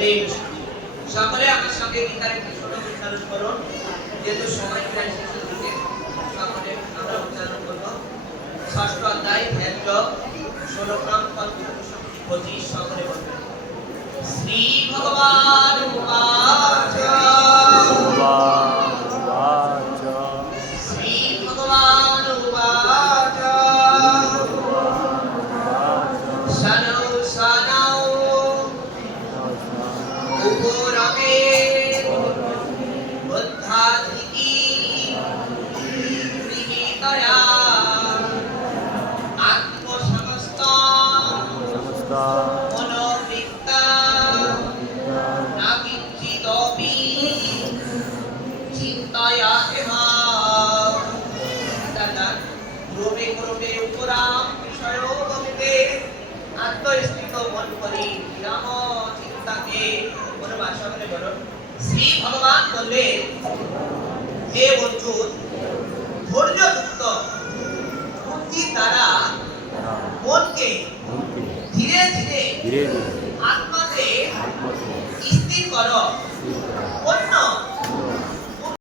হরে কৃষ্ণ। সকলে আমার সঙ্গে গীতার একটি ছোট উচ্চারণ করুন, যেহেতু সময় প্রায় শেষের দিকে। সকলে আমরা উচ্চারণ করব। ষষ্ঠ অধ্যায় ক্ষেত্র 16 নাম পদ 25 সকলে বলবেন। শ্রী ভগবান উবাচ শ্রী ভগবান উবাচ শনৌ শনৌ উপরমে বুদ্ধাধিকি গৃহীতয়া আত্মসমস্তাং মনোবৃত্তা নাকিঞ্চিদপি চিন্তয়াতেহ। অর্থাৎ ক্রমে ক্রমে উপরাম বিষয়োপমিতে আত্মস্থিত মন করি বিরাম চিন্তাকে মনোবাসা করে বলুন। শ্রী ভগবান বললেন, হে অর্জুন, ধৈর্যযুক্ত বুদ্ধি দ্বারা মনকে ধীরে ধীরে